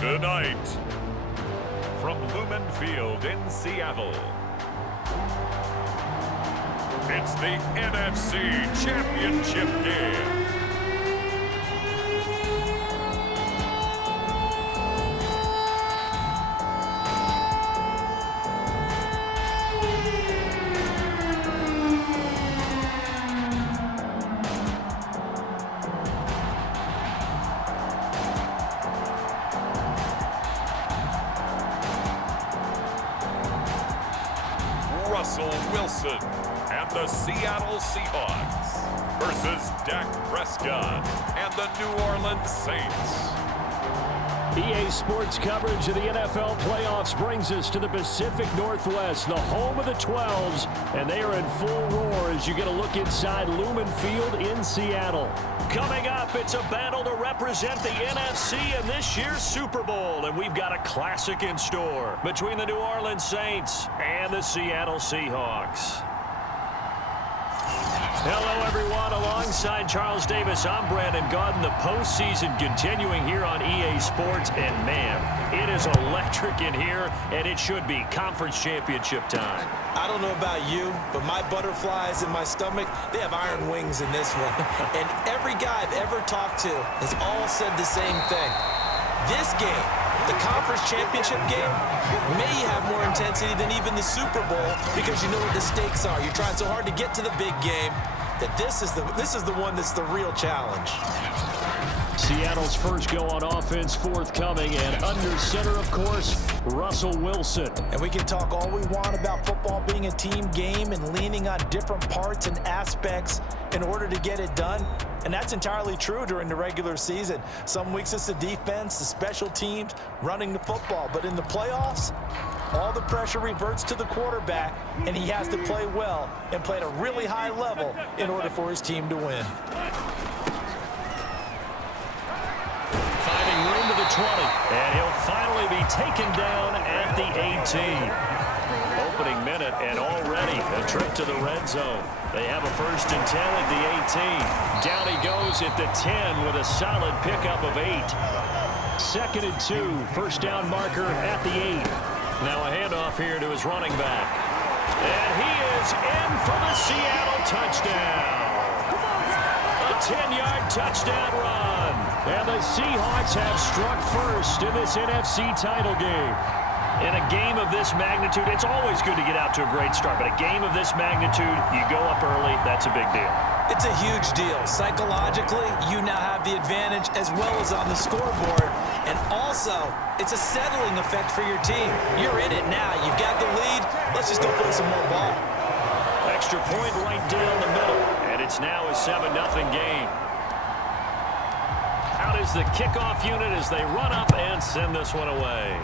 Tonight, from Lumen Field in Seattle, it's the NFC Championship game. Russell Wilson and the Seattle Seahawks versus Dak Prescott and the New Orleans Saints. EA Sports coverage of the NFL playoffs brings us to the Pacific Northwest, the home of the 12s, and they are in full roar as you get a look inside Lumen Field in Seattle. Coming up, it's a battle to represent the NFC in this year's Super Bowl, and we've got a classic in store between the New Orleans Saints and the Seattle Seahawks. Hello, everyone. Alongside Charles Davis, I'm Brandon Gaudin. The postseason continuing here on EA Sports, and man, it is electric in here, and it should be conference championship time. I don't know about you, but my butterflies in my stomach, they have iron wings in this one. And every guy I've ever talked to has all said the same thing. This game, the conference championship game, may have more intensity than even the Super Bowl because you know what the stakes are. You're trying so hard to get to the big game that this is the one that's the real challenge. Seattle's first go on offense forthcoming, and under center, of course, Russell Wilson. And we can talk all we want about football being a team game and leaning on different parts and aspects in order to get it done. And that's entirely true during the regular season. Some weeks it's the defense, the special teams, running the football. But in the playoffs, all the pressure reverts to the quarterback, and he has to play well and play at a really high level in order for his team to win. Finding room to the 20, and he'll finally be taken down at the 18. Opening minute, and already a trip to the red zone. They have a 1st and 10 at the 18. Down he goes at the 10 with a solid pickup of 8. 2nd and 2, first down marker at the 8. Now a handoff here to his running back. And he is in for the Seattle touchdown. A 10-yard touchdown run. And the Seahawks have struck first in this NFC title game. In a game of this magnitude, it's always good to get out to a great start, but a game of this magnitude, you go up early, that's a big deal. It's a huge deal. Psychologically, you now have the advantage as well as on the scoreboard. And also, it's a settling effect for your team. You're in it now. You've got the lead. Let's just go play some more ball. Extra point right down the middle, and it's now a 7-0 game. Out is the kickoff unit as they run up and send this one away.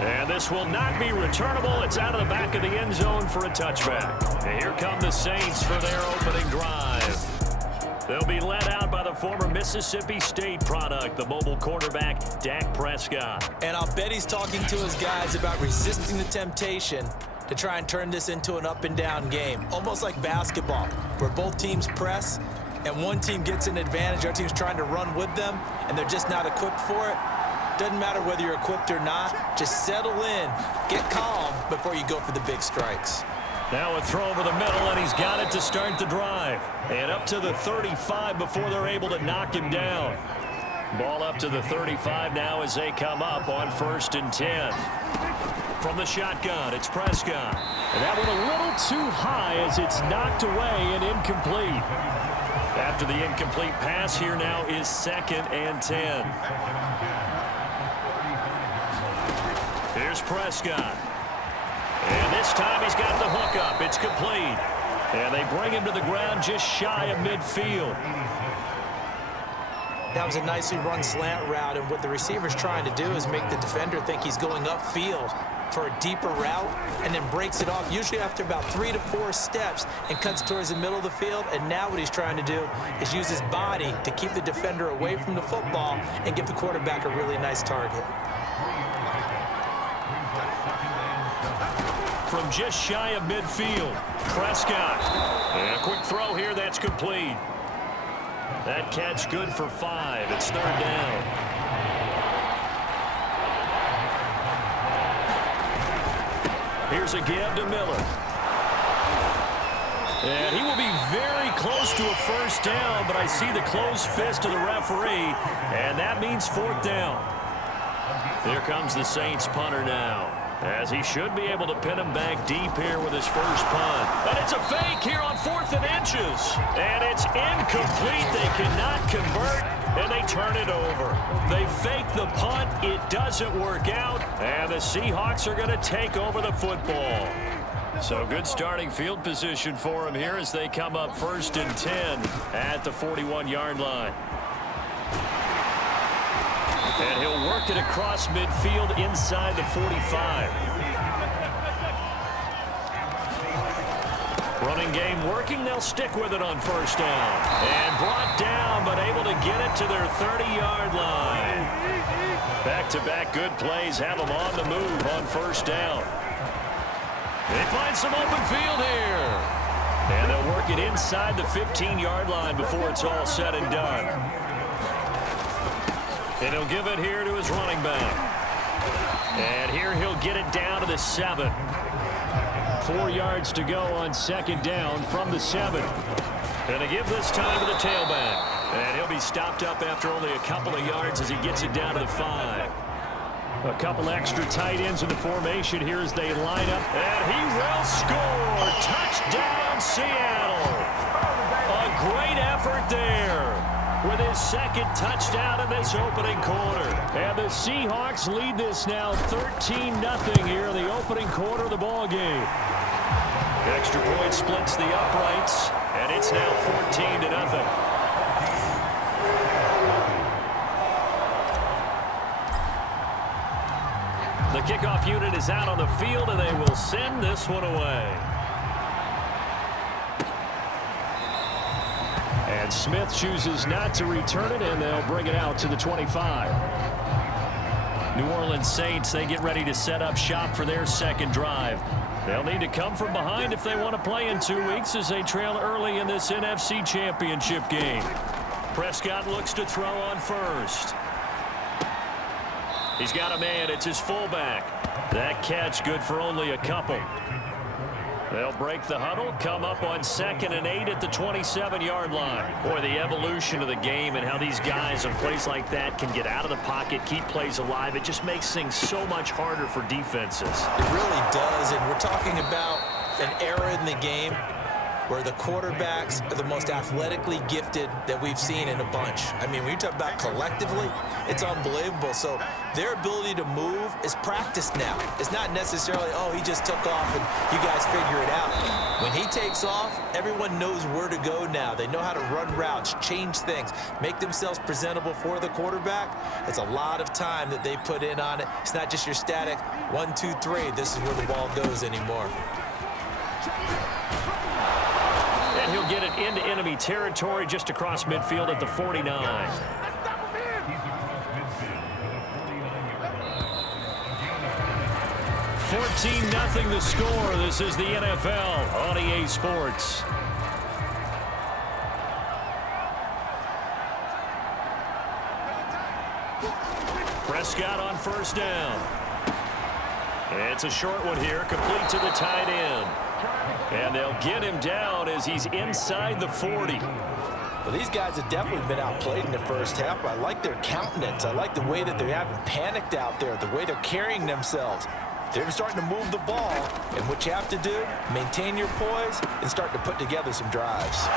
And this will not be returnable. It's out of the back of the end zone for a touchback. And here come the Saints for their opening drive. They'll be led out by the former Mississippi State product, the mobile quarterback, Dak Prescott. And I'll bet he's talking to his guys about resisting the temptation to try and turn this into an up-and-down game, almost like basketball, where both teams press, and one team gets an advantage, the other team's trying to run with them, and they're just not equipped for it. Doesn't matter whether you're equipped or not. Just settle in, get calm before you go for the big strikes. Now a throw over the middle, and he's got it to start the drive. And up to the 35 before they're able to knock him down. Ball up to the 35 now as they come up on 1st and 10. From the shotgun, it's Prescott. And that one a little too high as it's knocked away and incomplete. After the incomplete pass, here now is 2nd and 10. Here's Prescott. And this time he's got the hook up. It's complete. And they bring him to the ground just shy of midfield. That was a nicely run slant route, and what the receiver's trying to do is make the defender think he's going upfield for a deeper route and then breaks it off, usually after about 3 to 4 steps, and cuts towards the middle of the field. And now what he's trying to do is use his body to keep the defender away from the football and give the quarterback a really nice target. From just shy of midfield, Prescott. And a quick throw here that's complete. That catch good for 5. It's 3rd down. Here's a give to Miller. And he will be very close to a 1st down, but I see the closed fist of the referee, and that means 4th down. Here comes the Saints punter now, as he should be able to pin him back deep here with his first punt. But it's a fake here on 4th and inches, and it's incomplete. They cannot convert, and they turn it over. They fake the punt. It doesn't work out, and the Seahawks are going to take over the football. So good starting field position for him here as they come up 1st and 10 at the 41-yard line. And he'll work it across midfield inside the 45. Running game working. They'll stick with it on 1st down. And brought down, but able to get it to their 30-yard line. Back-to-back good plays have them on the move on 1st down. They find some open field here. And they'll work it inside the 15-yard line before it's all said and done. And he'll give it here to his running back. And here he'll get it down to the 7. 4 yards to go on 2nd down from the 7. And to give this time to the tailback. And he'll be stopped up after only a couple of yards as he gets it down to the 5. A couple extra tight ends in the formation here as they line up. And he will score. Touchdown, Seattle. A great effort there with his 2nd touchdown in this opening quarter. And the Seahawks lead this now 13-0 here in the opening quarter of the ball game. Extra point splits the uprights, and it's now 14-0. The kickoff unit is out on the field, and they will send this one away. And Smith chooses not to return it, and they'll bring it out to the 25. New Orleans Saints, they get ready to set up shop for their 2nd drive. They'll need to come from behind if they want to play in 2 weeks as they trail early in this NFC Championship game. Prescott looks to throw on 1st. He's got a man. It's his fullback. That catch good for only a couple. They'll break the huddle, come up on 2nd and 8 at the 27-yard line. Boy, the evolution of the game and how these guys in plays like that can get out of the pocket, keep plays alive, it just makes things so much harder for defenses. It really does, and we're talking about an era in the game where the quarterbacks are the most athletically gifted that we've seen in a bunch. I mean, when you talk about collectively, it's unbelievable. So their ability to move is practiced now. It's not necessarily, oh, he just took off and you guys figure it out. When he takes off, everyone knows where to go now. They know how to run routes, change things, make themselves presentable for the quarterback. It's a lot of time that they put in on it. It's not just your static 1, 2, 3. This is where the ball goes anymore. And he'll get it into enemy territory just across midfield at the 49. 14-0 the score. This is the NFL on EA Sports. Prescott on 1st down. It's a short one here, complete to the tight end. And they'll get him down as he's inside the 40. Well, these guys have definitely been outplayed in the first half. I like their countenance. I like the way that they haven't panicked out there, the way they're carrying themselves. They're starting to move the ball, and what you have to do, maintain your poise and start to put together some drives.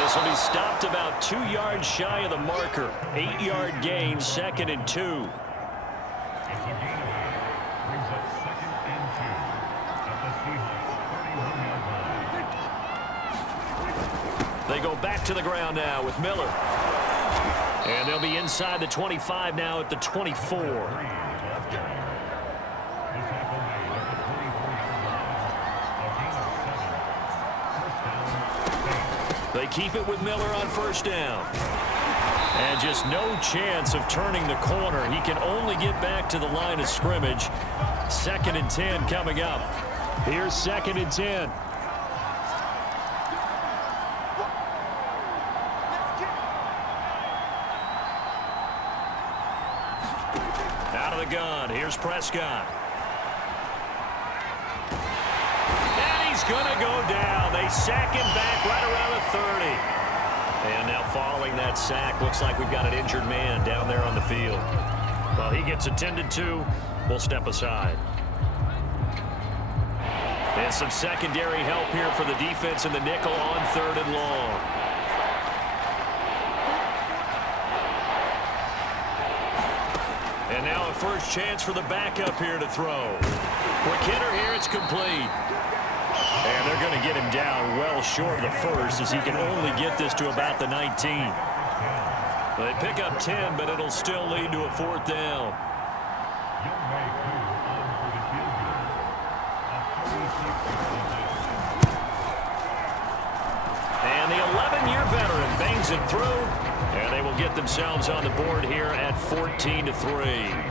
This will be stopped about 2 yards shy of the marker. 8-yard gain, 2nd and 2. They go back to the ground now with Miller. And they'll be inside the 25 now at the 24. They keep it with Miller on 1st down. And just no chance of turning the corner. He can only get back to the line of scrimmage. 2nd and 10 coming up. Here's 2nd and 10. the gun. Here's Prescott. And he's going to go down. They sack him back right around the 30. And now following that sack, looks like we've got an injured man down there on the field. Well, he gets attended to. We'll step aside. And some secondary help here for the defense in the nickel on 3rd and long. And now a first chance for the backup here to throw. Quick hitter here, it's complete. And they're going to get him down well short of the first, as he can only get this to about the 19. They pick up 10, but it'll still lead to a 4th down. And the 11-year veteran bangs it through, and they will get themselves on the board here at 14-3.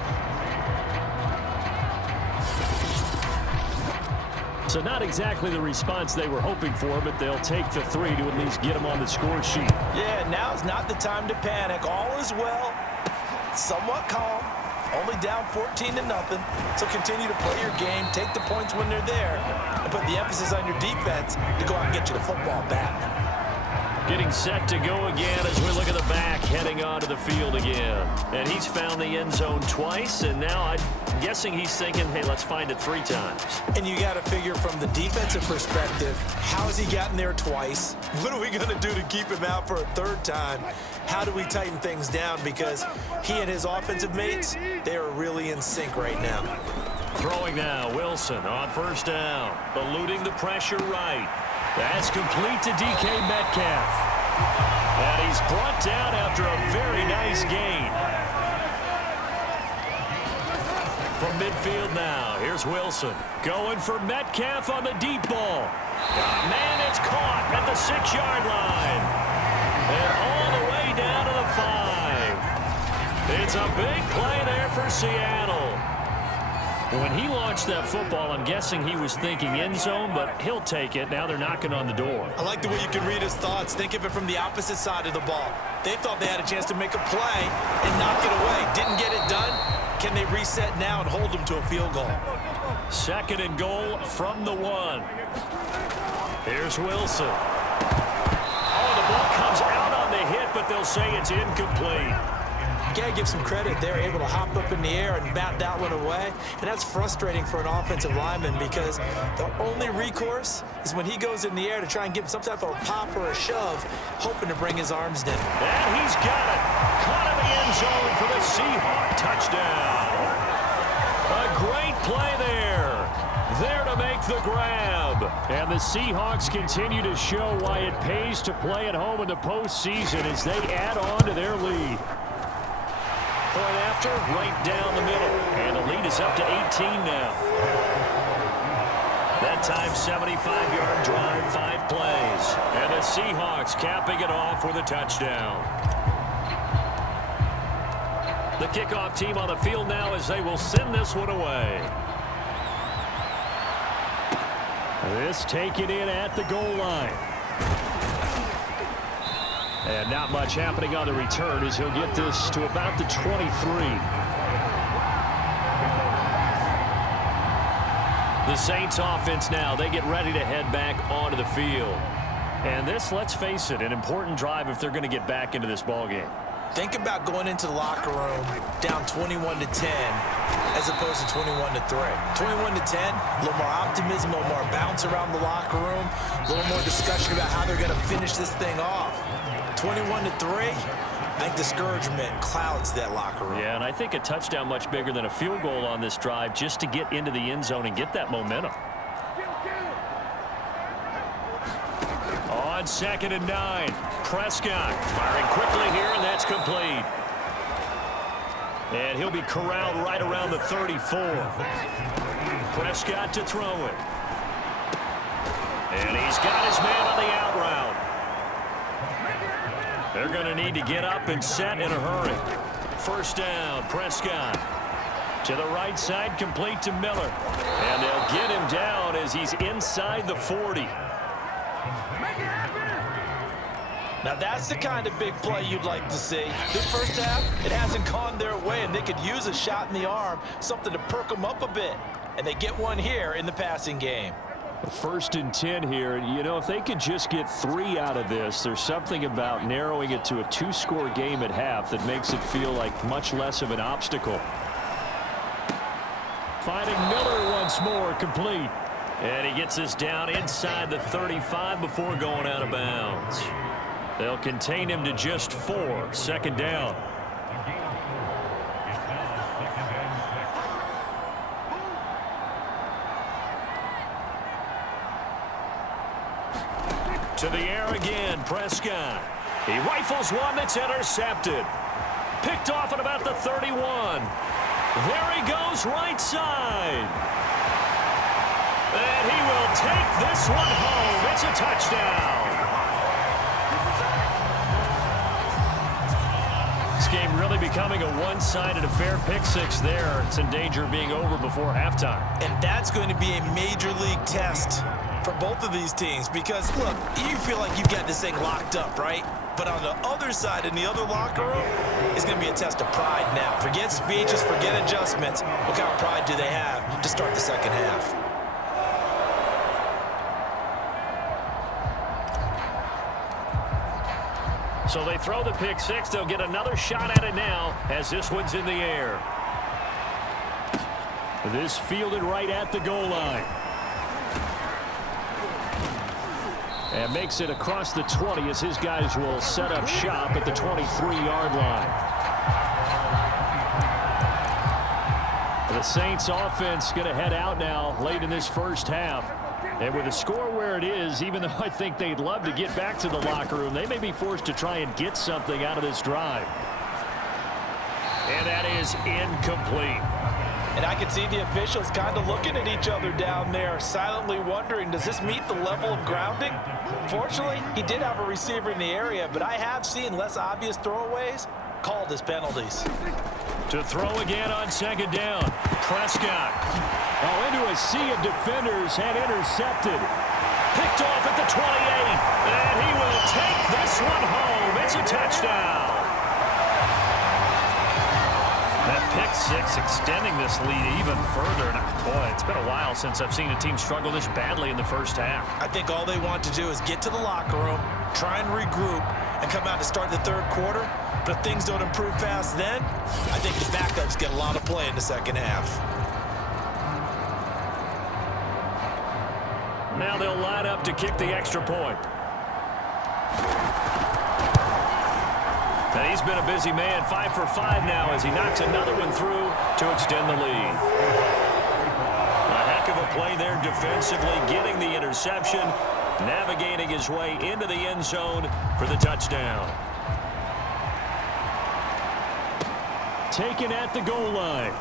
So not exactly the response they were hoping for, but they'll take the 3 to at least get them on the score sheet. Yeah, now's not the time to panic. All is well, somewhat calm, only down 14-0. So continue to play your game, take the points when they're there, and put the emphasis on your defense to go out and get you the football back. Getting set to go again as we look at the back, heading onto the field again. And he's found the end zone twice, and now I'm guessing he's thinking, hey, let's find it 3 times. And you got to figure from the defensive perspective, how has he gotten there twice? What are we going to do to keep him out for a 3rd time? How do we tighten things down? Because he and his offensive mates, they are really in sync right now. Throwing now, Wilson on 1st down, eluding the pressure right. That's complete to DK Metcalf. And he's brought down after a very nice gain. From midfield now, here's Wilson. Going for Metcalf on the deep ball. Man, it's caught at the 6-yard line. And all the way down to the 5. It's a big play there for Seattle. When he launched that football, I'm guessing he was thinking end zone, but he'll take it. Now they're knocking on the door. I like the way you can read his thoughts. Think of it from the opposite side of the ball. They thought they had a chance to make a play and knock it away. Didn't get it done. Can they reset now and hold them to a field goal? 2nd and goal from the 1. Here's Wilson. Oh, the ball comes out on the hit, but they'll say it's incomplete. You got to give some credit. They're able to hop up in the air and bat that one away. And that's frustrating for an offensive lineman because the only recourse is when he goes in the air to try and give some type of a pop or a shove, hoping to bring his arms down. And he's got it. Caught in the end zone for the Seahawks touchdown. A great play there. There to make the grab. And the Seahawks continue to show why it pays to play at home in the postseason as they add on to their lead. Point after, right down the middle. And the lead is up to 18 now. That time, 75-yard drive, 5 plays. And the Seahawks capping it off with a touchdown. The kickoff team on the field now as they will send this one away. This taken in at the goal line. And not much happening on the return as he'll get this to about the 23. The Saints offense now, they get ready to head back onto the field. And this, let's face it, an important drive if they're going to get back into this ballgame. Think about going into the locker room down 21-10 as opposed to 21-3. 21-10, a little more optimism, a little more bounce around the locker room, a little more discussion about how they're going to finish this thing off. 21-3, I think discouragement clouds that locker room. Yeah, and I think a touchdown much bigger than a field goal on this drive just to get into the end zone and get that momentum. On 2nd and 9, Prescott firing quickly here, and that's complete. And he'll be corralled right around the 34. Prescott to throw it. And he's got his man on the out route. They're going to need to get up and set in a hurry. 1st down, Prescott. To the right side, complete to Miller. And they'll get him down as he's inside the 40. Now that's the kind of big play you'd like to see. This first half, it hasn't gone their way, and they could use a shot in the arm, something to perk them up a bit. And they get one here in the passing game. 1st and 10 here. You know, if they could just get 3 out of this, there's something about narrowing it to a 2-score game at half that makes it feel like much less of an obstacle. Finding Miller once more, complete. And he gets this down inside the 35 before going out of bounds. They'll contain him to just 4. 2nd down. To the air again, Prescott. He rifles one that's intercepted. Picked off at about the 31. There he goes, right side. And he will take this one home. It's a touchdown. This game really becoming a one-sided affair. Pick 6 there. It's in danger of being over before halftime. And that's going to be a major league test for both of these teams because, look, you feel like you've got this thing locked up, right? But on the other side, in the other locker room, it's going to be a test of pride now. Forget speeches, forget adjustments. What kind of pride do they have to start the second half? So they throw the pick 6. They'll get another shot at it now as this one's in the air. This fielded right at the goal line. And makes it across the 20 as his guys will set up shop at the 23-yard line. The Saints offense going to head out now late in this first half. And with the score where it is, even though I think they'd love to get back to the locker room, they may be forced to try and get something out of this drive. And that is incomplete. And I can see the officials kind of looking at each other down there, silently wondering, does this meet the level of grounding? Fortunately, he did have a receiver in the area, but I have seen less obvious throwaways called as penalties. To throw again on 2nd down. Prescott. Oh, into a sea of defenders and intercepted. Picked off at the 28. And he will take this one home. It's a touchdown. That pick 6 extending this lead even further. And boy, it's been a while since I've seen a team struggle this badly in the first half. I think all they want to do is get to the locker room, try and regroup, and come out to start the third quarter. But if things don't improve fast then, I think the backups get a lot of play in the second half. Now they'll line up to kick the extra point. And he's been a busy man, 5 for 5 now as he knocks another one through to extend the lead. A heck of a play there defensively, getting the interception, navigating his way into the end zone for the touchdown. Taken at the goal line.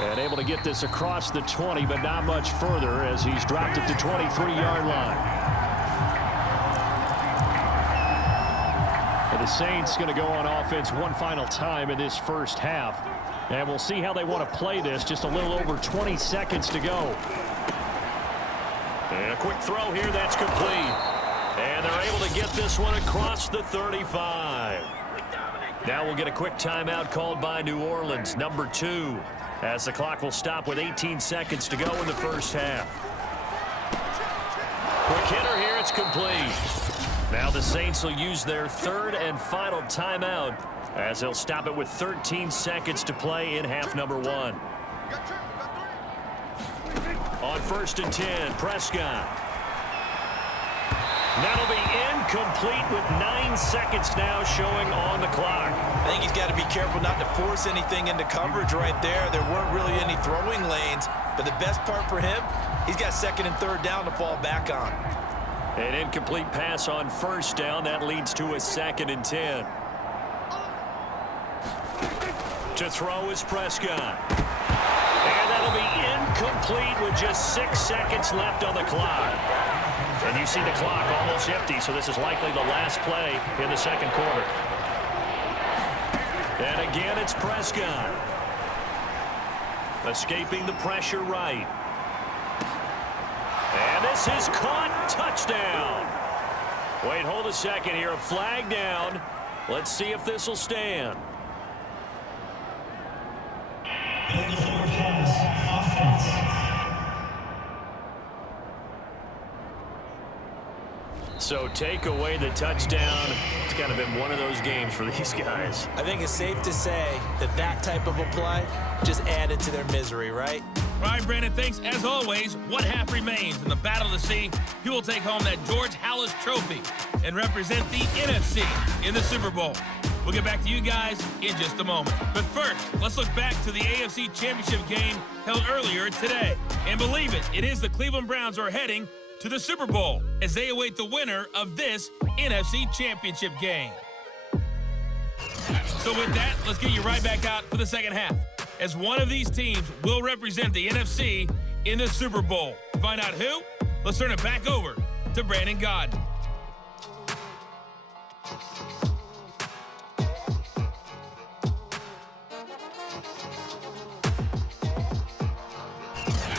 And able to get this across the 20, but not much further as he's dropped at the 23-yard line. The Saints going to go on offense one final time in this first half. And we'll see how they want to play this. Just a little over 20 seconds to go. And a quick throw here. That's complete. And they're able to get this one across the 35. Now we'll get a quick timeout called by New Orleans, number 2, as the clock will stop with 18 seconds to go in the first half. Quick hitter here. It's complete. Now the Saints will use their 3rd and final timeout as they'll stop it with 13 seconds to play in half number 1. On 1st and 10, Prescott. That'll be incomplete with 9 seconds now showing on the clock. I think he's got to be careful not to force anything into coverage right there. There weren't really any throwing lanes, but the best part for him, he's got 2nd and 3rd down to fall back on. An incomplete pass on 1st down. That leads to a 2nd and 10. To throw is Prescott. And that'll be incomplete with just 6 seconds left on the clock. And you see the clock almost empty, so this is likely the last play in the second quarter. And again, it's Prescott. Escaping the pressure right. And this is caught. Touchdown. Wait, hold a second here. A flag down. Let's see if this will stand. So take away the touchdown. It's kind of been one of those games for these guys. I think it's safe to say that that type of a play just added to their misery, right? All right, Brandon, thanks. As always, one half remains in the Battle of the Sea. He will take home that George Halas Trophy and represent the NFC in the Super Bowl. We'll get back to you guys in just a moment. But first, let's look back to the AFC Championship game held earlier today. And believe it, it is the Cleveland Browns who are heading to the Super Bowl as they await the winner of this NFC Championship game. So with that, let's get you right back out for the second half, as one of these teams will represent the NFC in the Super Bowl. To find out who, let's turn it back over to Brandon Godden.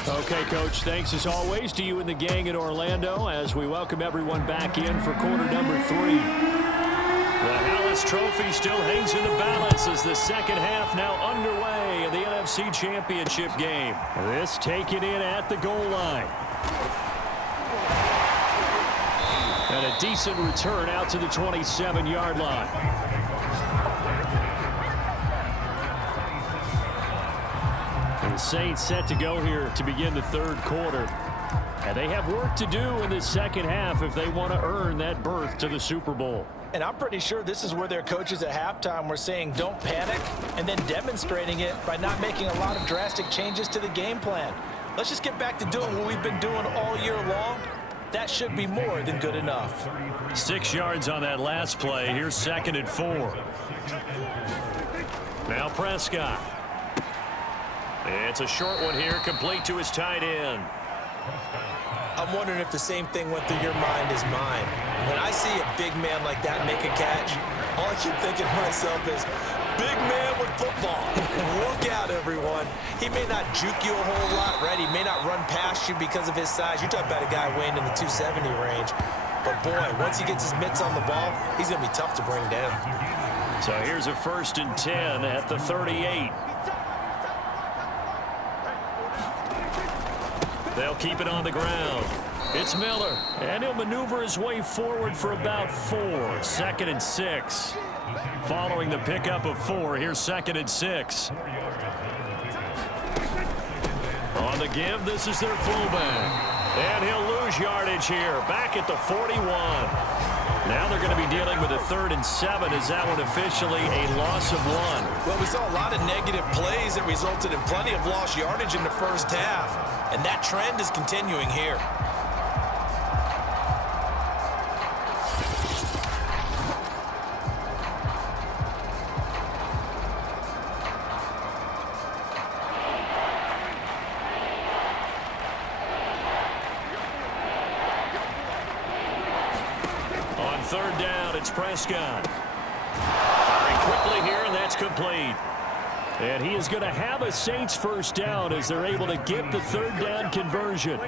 Okay, Coach, thanks as always to you and the gang in Orlando as we welcome everyone back in for quarter number 3. The Halas Trophy still hangs in the balance as the second half now underway in the NFC Championship game. This taken in at the goal line. And a decent return out to the 27-yard line. The Saints set to go here to begin the third quarter. And they have work to do in the second half if they want to earn that berth to the Super Bowl. And I'm pretty sure this is where their coaches at halftime were saying don't panic, and then demonstrating it by not making a lot of drastic changes to the game plan. Let's just get back to doing what we've been doing all year long. That should be more than good enough. 6 yards on that last play. Here's 2nd and 4. Now Prescott. It's a short one here, complete to his tight end. I'm wondering if the same thing went through your mind as mine. When I see a big man like that make a catch, all I keep thinking to myself is, big man with football. Look out, everyone. He may not juke you a whole lot, right? He may not run past you because of his size. You're talking about a guy weighing in the 270 range. But, boy, once he gets his mitts on the ball, he's going to be tough to bring down. So here's a 1st and 10 at the 38. They'll keep it on the ground. It's Miller, and he'll maneuver his way forward for about 4. 2nd and 6. Following the pickup of 4, here's 2nd and 6. On the give, this is their fullback. And he'll lose yardage here, back at the 41. Now they're going to be dealing with a 3rd and 7. Is that one officially a loss of 1? Well, we saw a lot of negative plays that resulted in plenty of lost yardage in the first half, and that trend is continuing here. On 3rd down, it's Prescott. Firing quickly here, and that's complete. And he is going to have a Saints first down as they're able to get the 3rd down conversion.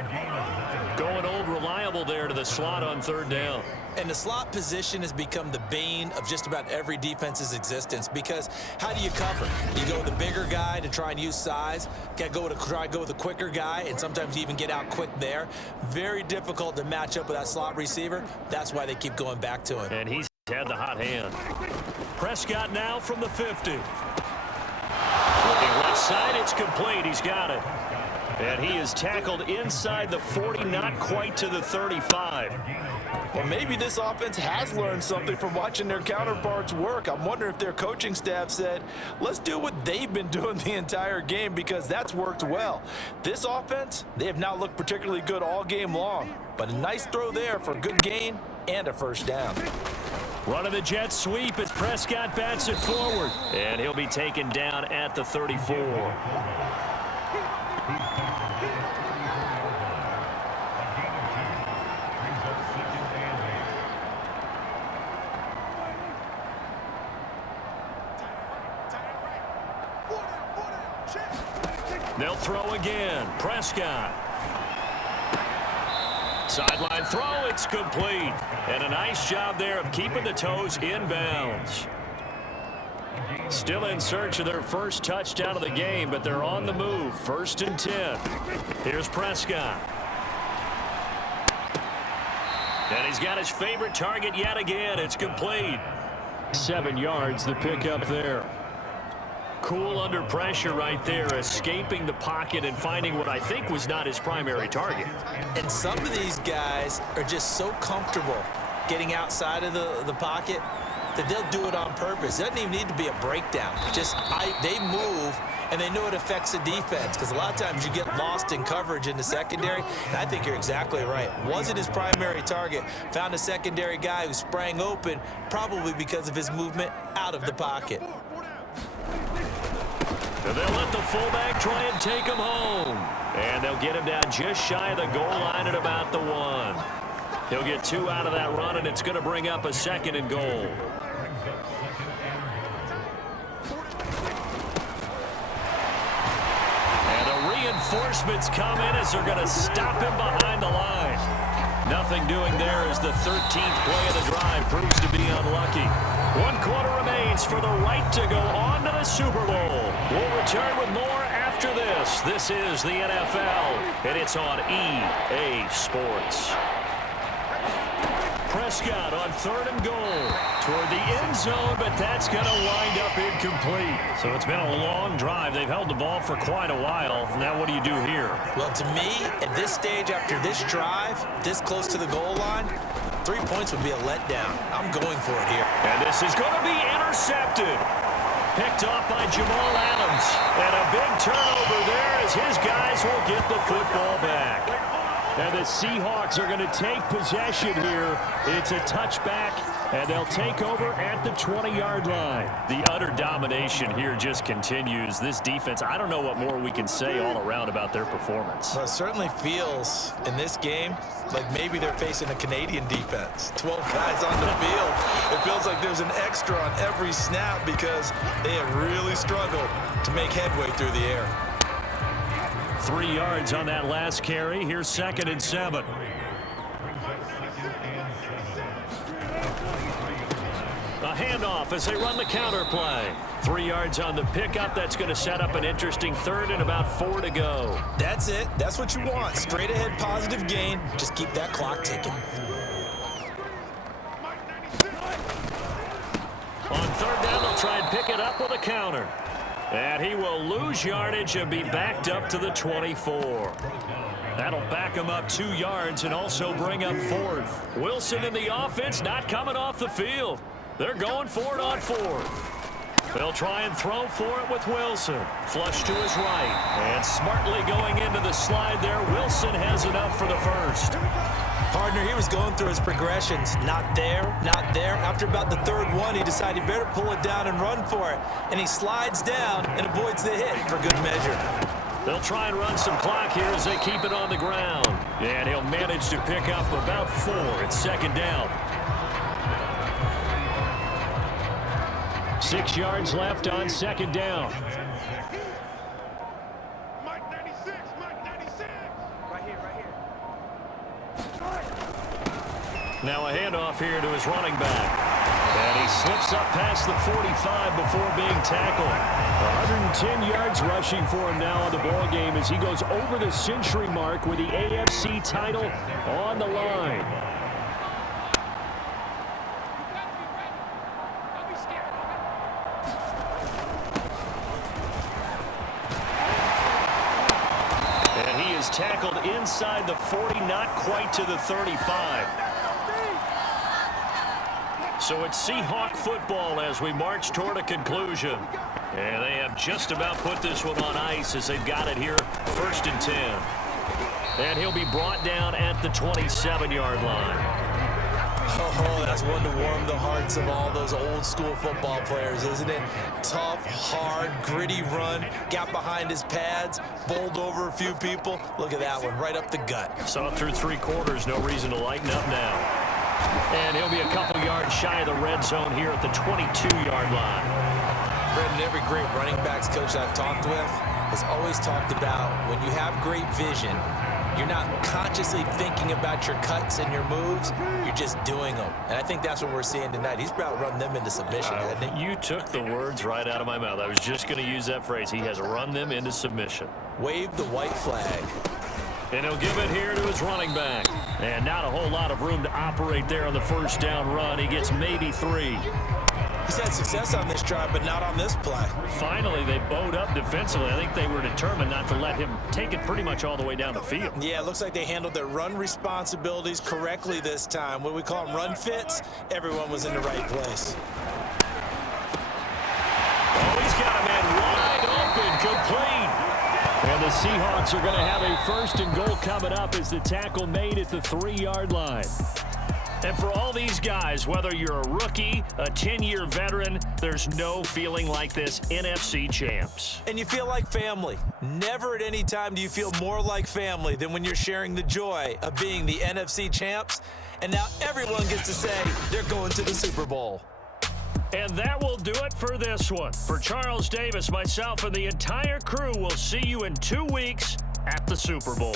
Going old reliable there to the slot on 3rd down. And the slot position has become the bane of just about every defense's existence, because how do you cover? You go with the bigger guy to try and use size. Got to try to go with the quicker guy, and sometimes you even get out quick there. Very difficult to match up with that slot receiver. That's why they keep going back to him. And he's had the hot hand. Prescott now from the 50. Looking left side, it's complete. He's got it. And he is tackled inside the 40, not quite to the 35. Well, maybe this offense has learned something from watching their counterparts work. I'm wondering if their coaching staff said, let's do what they've been doing the entire game, because that's worked well. This offense, they have not looked particularly good all game long, but a nice throw there for a good gain and a first down. Running the jet sweep as Prescott bats it forward. And he'll be taken down at the 34. They'll throw again. Prescott. Sideline throw, it's complete. And a nice job there of keeping the toes in bounds. Still in search of their first touchdown of the game, but they're on the move. 1st and 10. Here's Prescott. And he's got his favorite target yet again. It's complete. 7 yards, the pickup there. Cool under pressure right there, escaping the pocket and finding what I think was not his primary target. And some of these guys are just so comfortable getting outside of the pocket that they'll do it on purpose. It doesn't even need to be a breakdown. They move, and they know it affects the defense, because a lot of times you get lost in coverage in the secondary, and I think you're exactly right. Wasn't his primary target. Found a secondary guy who sprang open, probably because of his movement out of the pocket. And they'll let the fullback try and take him home. And they'll get him down just shy of the goal line at about the 1. He'll get 2 out of that run, and it's going to bring up a 2nd and goal. And the reinforcements come in as they're going to stop him behind the line. Nothing doing there as the 13th play of the drive proves to be unlucky. 1 quarter remains for the right to go on to the Super Bowl. We'll return with more after this. This is the NFL, and it's on EA Sports. Prescott on 3rd and goal toward the end zone, but that's going to wind up incomplete. So it's been a long drive. They've held the ball for quite a while. Now what do you do here? Well, to me, at this stage after this drive, this close to the goal line, 3 points would be a letdown. I'm going for it here. And this is going to be intercepted. Picked off by Jamal Adams. And a big turnover there as his guys will get the football back. And the Seahawks are going to take possession here. It's a touchback, and they'll take over at the 20-yard line. The utter domination here just continues. This defense, I don't know what more we can say all around about their performance. Well, it certainly feels in this game like maybe they're facing a Canadian defense. 12 guys on the field. It feels like there's an extra on every snap because they have really struggled to make headway through the air. 3 yards on that last carry. Here's 2nd and 7. A handoff as they run the counter play. 3 yards on the pickup. That's going to set up an interesting 3rd and about 4 to go. That's it. That's what you want. Straight ahead positive gain. Just keep that clock ticking. On 3rd down, they'll try and pick it up with a counter. And he will lose yardage and be backed up to the 24. That'll back him up 2 yards and also bring up 4th. Wilson in the offense not coming off the field. They're going for it on 4th. They'll try and throw for it with Wilson. Flush to his right. And smartly going into the slide there. Wilson has enough for the 1st. Partner, he was going through his progressions. Not there, not there. After about the 3rd one, he decided he better pull it down and run for it. And he slides down and avoids the hit for good measure. They'll try and run some clock here as they keep it on the ground. And he'll manage to pick up about 4. It's 2nd down. 6 yards left on 2nd down. Now a handoff here to his running back. And he slips up past the 45 before being tackled. 110 yards rushing for him now on the ball game as he goes over the century mark with the AFC title on the line. And he is tackled inside the 40, not quite to the 35. So it's Seahawk football as we march toward a conclusion. And they have just about put this one on ice as they've got it here, 1st and 10. And he'll be brought down at the 27-yard line. Oh, that's one to warm the hearts of all those old school football players, isn't it? Tough, hard, gritty run, got behind his pads, bowled over a few people. Look at that one, right up the gut. Saw through 3 quarters, no reason to lighten up now. And he'll be a couple yards shy of the red zone here at the 22-yard line. Brendan, every great running backs coach I've talked with has always talked about when you have great vision, You're not consciously thinking about your cuts and your moves. You're just doing them. And I think that's what we're seeing tonight. He's about to run them into submission, hasn't he? You took the words right out of my mouth. I was just going to use that phrase. He has run them into submission. Wave the white flag. And he'll give it here to his running back. And not a whole lot of room to operate there on the first down run. He gets maybe 3. He's had success on this drive, but not on this play. Finally, they bowed up defensively. I think they were determined not to let him take it pretty much all the way down the field. Yeah, it looks like they handled their run responsibilities correctly this time. What we call them run fits, everyone was in the right place. Oh, he's got a man wide open, complete. And the Seahawks are going to have a 1st and goal coming up as the tackle made at the 3-yard line. And for all these guys, whether you're a rookie, a 10-year veteran, there's no feeling like this NFC champs. And you feel like family. Never at any time do you feel more like family than when you're sharing the joy of being the NFC champs. And now everyone gets to say they're going to the Super Bowl. And that will do it for this one. For Charles Davis, myself, and the entire crew, we'll see you in 2 weeks at the Super Bowl.